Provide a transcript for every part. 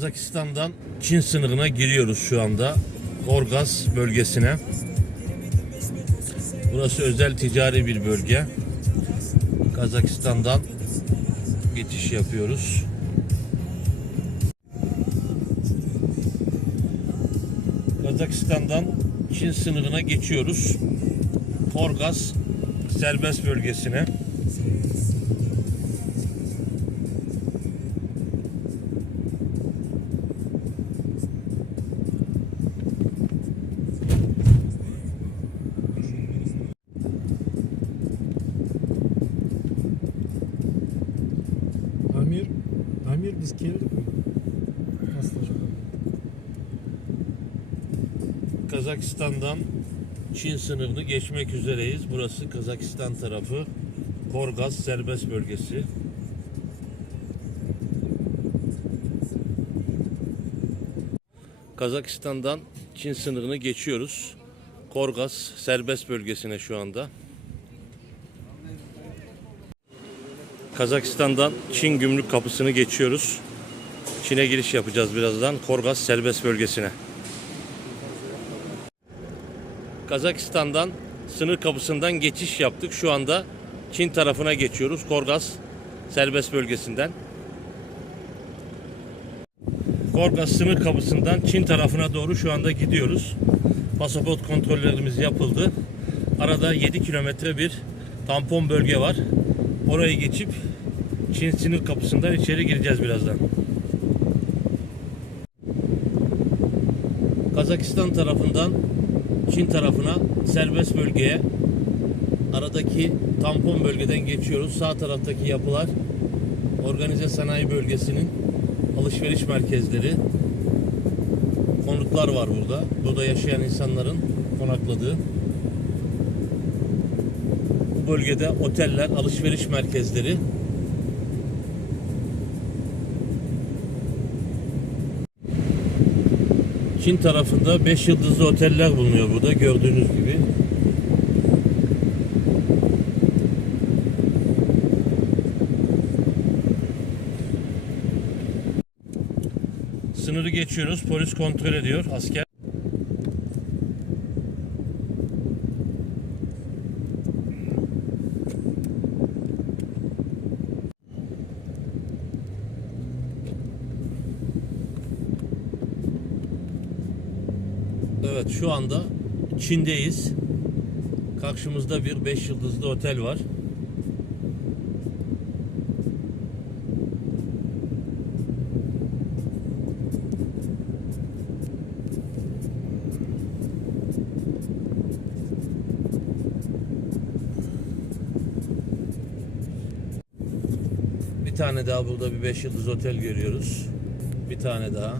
Kazakistan'dan Çin sınırına giriyoruz şu anda. Orgaz bölgesine. Burası özel ticari bir bölge. Kazakistan'dan geçiş yapıyoruz. Kazakistan'dan Çin sınırına geçiyoruz. Orgaz serbest bölgesine. Kazakistan'dan Çin sınırını geçmek üzereyiz. Burası Kazakistan tarafı. Korgaz serbest bölgesi. Kazakistan'dan Çin sınırını geçiyoruz. Korgaz serbest bölgesine şu anda. Kazakistan'dan Çin gümrük kapısını geçiyoruz. Çin'e giriş yapacağız birazdan. Korgaz serbest bölgesine. Kazakistan'dan sınır kapısından geçiş yaptık. Şu anda Çin tarafına geçiyoruz. Korgaz serbest bölgesinden. Korgaz sınır kapısından Çin tarafına doğru şu anda gidiyoruz. Pasaport kontrollerimiz yapıldı. Arada 7 kilometre bir tampon bölge var. Orayı geçip Çin sınır kapısından içeri gireceğiz birazdan. Kazakistan tarafından Çin tarafına serbest bölgeye aradaki tampon bölgeden geçiyoruz. Sağ taraftaki yapılar organize sanayi bölgesinin alışveriş merkezleri. Konutlar var burada. Burada yaşayan insanların konakladığı. Bu bölgede oteller, alışveriş merkezleri. Çin tarafında 5 yıldızlı oteller bulunuyor burada gördüğünüz gibi. Sınırı geçiyoruz. Polis kontrol ediyor. Asker Evet şu anda Çin'deyiz. Karşımızda bir 5 yıldızlı otel var. Bir tane daha burada bir 5 yıldız otel görüyoruz. Bir tane daha.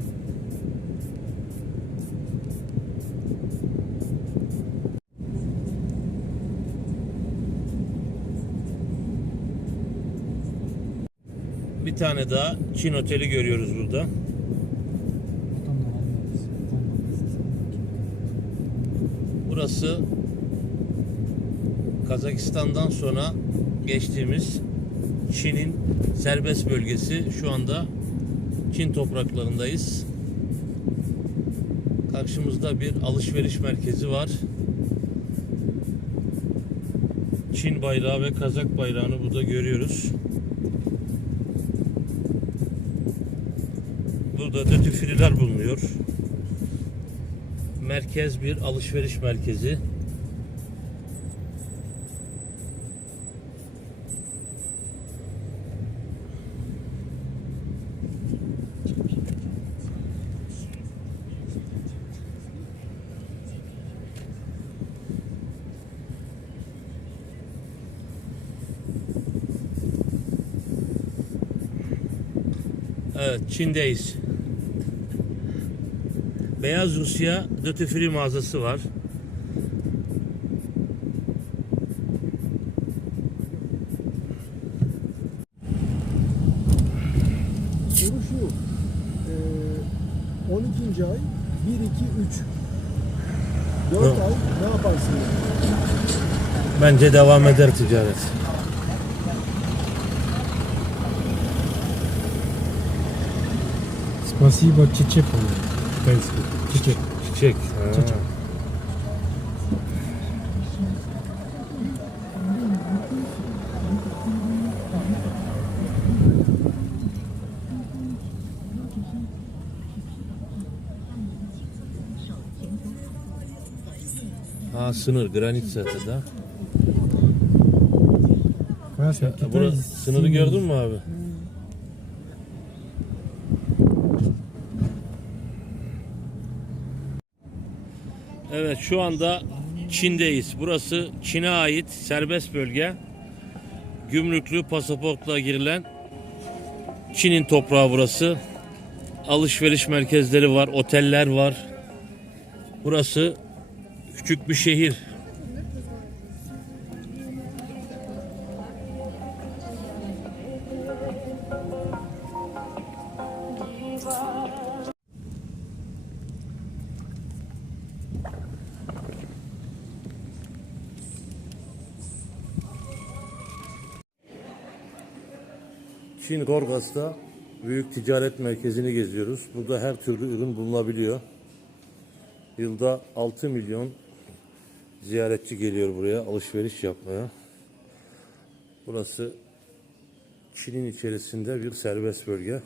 Bir tane daha Çin oteli görüyoruz burada. Burası Kazakistan'dan sonra geçtiğimiz Çin'in serbest bölgesi. Şu anda Çin topraklarındayız. Karşımızda bir alışveriş merkezi var. Çin bayrağı ve Kazak bayrağını burada görüyoruz. Burada dötüfriler bulunuyor. Merkez bir alışveriş merkezi. Evet, Çin'deyiz. Beyaz Rusya Duty Free mağazası var. Soru şu. Ee, 12. ay 1, 2, 3. 4 Yok. ay ne yaparsın? Bence devam eder ticaret. Спасибо, чечек. Kayısı. Çiçek. Çiçek. Ha. Sınır granit zaten da. Burası sınırı gördün mü abi? Evet şu anda Çin'deyiz. Burası Çin'e ait serbest bölge. Gümrüklü pasaportla girilen Çin'in toprağı burası. Alışveriş merkezleri var, oteller var. Burası küçük bir şehir. Çin Gorgas'ta büyük ticaret merkezini geziyoruz. Burada her türlü ürün bulunabiliyor. Yılda 6 milyon ziyaretçi geliyor buraya alışveriş yapmaya. Burası Çin'in içerisinde bir serbest bölge.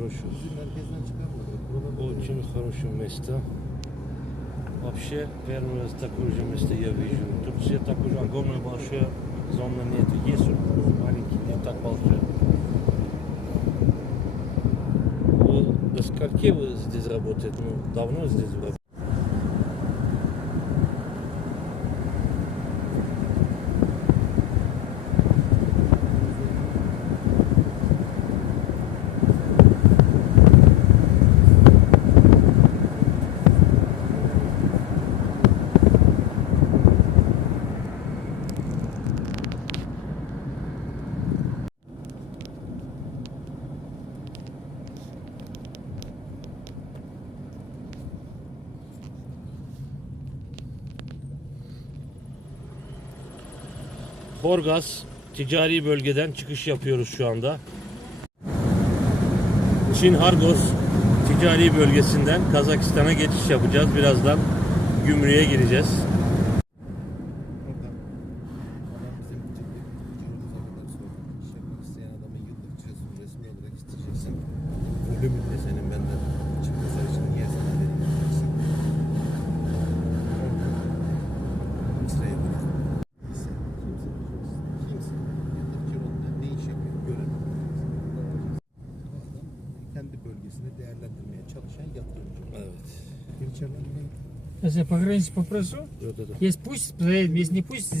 Хорошо. Очень хорошее место. Вообще, первый раз такое же место я вижу. Тут все такое же огромное большое зона нет. Есть маленький, не так большой. Вы до скольки вы здесь работаете? Ну, давно здесь работаете? Horgaz ticari bölgeden çıkış yapıyoruz şu anda. Çin Hargos ticari bölgesinden Kazakistan'a geçiş yapacağız. Birazdan gümrüğe gireceğiz. Если я по границе попрошу, вот это. если пусть, если не пусть,